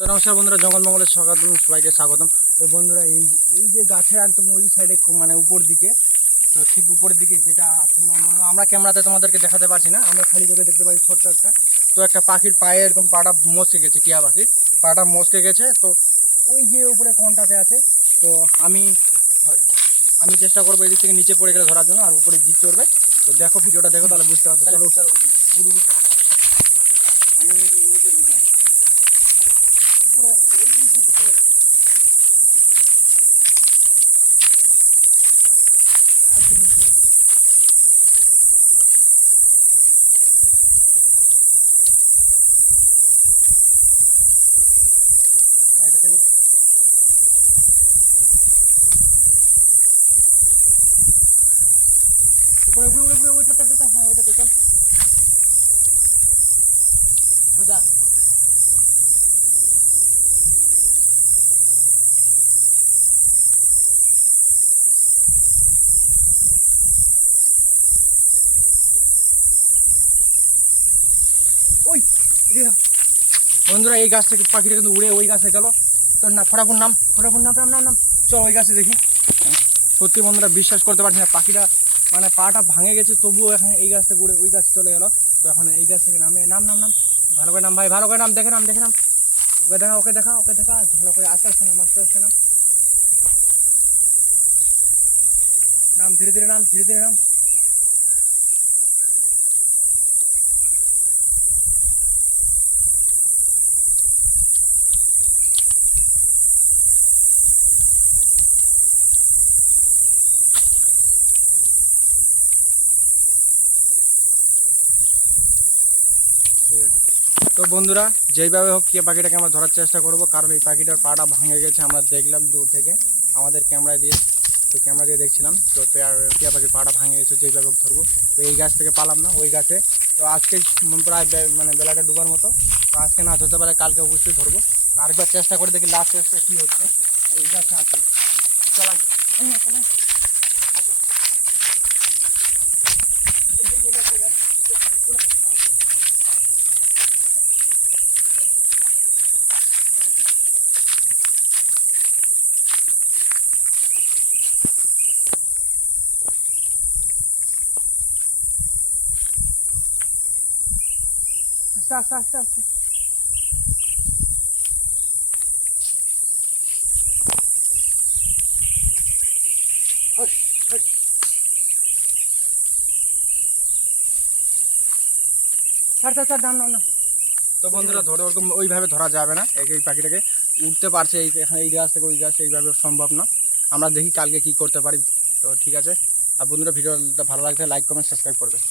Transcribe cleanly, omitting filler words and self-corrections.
তো নমস্কার বন্ধুরা, জঙ্গল মঙ্গলের সবাইকে স্বাগতম। তো বন্ধুরা, এই এই যে গাছের একদম ওই সাইডে মানে উপর দিকে, তো ঠিক উপরের দিকে যেটা আমরা ক্যামেরাতে তোমাদেরকে দেখাতে পারছি না, আমরা খালি চোখে দেখতে পাচ্ছি ছোট্ট একটা। তো একটা পাখির পায়ে এরকম পাটা মচকে গেছে, টিয়া পাখির পাটা মচকে গেছে। তো ওই যে উপরে কোনটাতে আছে, তো আমি আমি চেষ্টা করবো এদিক থেকে নিচে পড়ে গেলে ধরার জন্য, আর উপরে জিপ চড়বে। তো দেখো, ভিডিওটা দেখো, তাহলে বুঝতে পারবে। চলো পুরো আমি নিচের দিকে আছি, উপরে ওই সাথে এটাতে উঠ। উপরে উপরে উপরে উপরে ওইটাতে, হ্যাঁ ওইটাতে চল সোজা। ওই বন্ধুরা, এই গাছ থেকে পাখিটা কিন্তু উড়ে ওই গাছে গেল। তো না, ফটাফট নাম, ফটাফট নাম নাম নাম নাম, চল ওই গাছে দেখি। সত্যি বন্ধুরা, বিশ্বাস করতে পারছি না, পাখিটা মানে পাটা ভাঙে গেছে, তবুও এখন এই গাছ থেকে উড়ে ওই গাছে চলে গেল। তো এখন এই গাছ থেকে নামে, নাম নাম নাম, ভালো করে নাম ভাই, ভালো করে নাম, দেখে নাম, দেখে নাম, ওকে দেখা, ওকে দেখা, ওকে দেখা, ভালো করে আস্তে আস্তে নাম, আস্তে আস্তে নাম, নাম ধীরে ধীরে নাম, ধীরে ধীরে নাম। তো বন্ধুরা, যেইভাবে হোক টিয়া পাখিটাকে আমরা ধরার চেষ্টা করব, কারণ এই পাখিটার পাটা ভাঙে গেছে, আমরা দেখলাম দূর থেকে আমাদের ক্যামেরা দিয়ে। তো ক্যামেরা দিয়ে দেখছিলাম, তো টিয়া পাখির পাটা ভাঙে গেছে, যেইভাবে হোক ধরবো। তো এই গাছ থেকে পালাম না, ওই গাছে। তো আজকে প্রায় মানে বেলাটা ডুবার মতো, তো আজকে না ধরতে পারে, কালকে অবশ্যই ধরবো। আরেকবার চেষ্টা করে দেখি লাস্ট চেষ্টা কী হচ্ছে। এই গাছে আছে, চলাম। আস্তে আস্তে আস্তে আস্তে, ছাড় ছাড় ছাড়, নাম নাম নাম। তো বন্ধুরা, ধরে ওরকম ওইভাবে ধরা যাবে না, এই পাখিটাকে উঠতে পারছে এই এখানে, এই গাছ থেকে ওই গাছ, এইভাবে সম্ভব না। আমরা দেখি কালকে কি করতে পারি। তো ঠিক আছে। আর বন্ধুরা, ভিডিওটা ভালো লাগলে লাইক কমেন্ট সাবস্ক্রাইব করবে।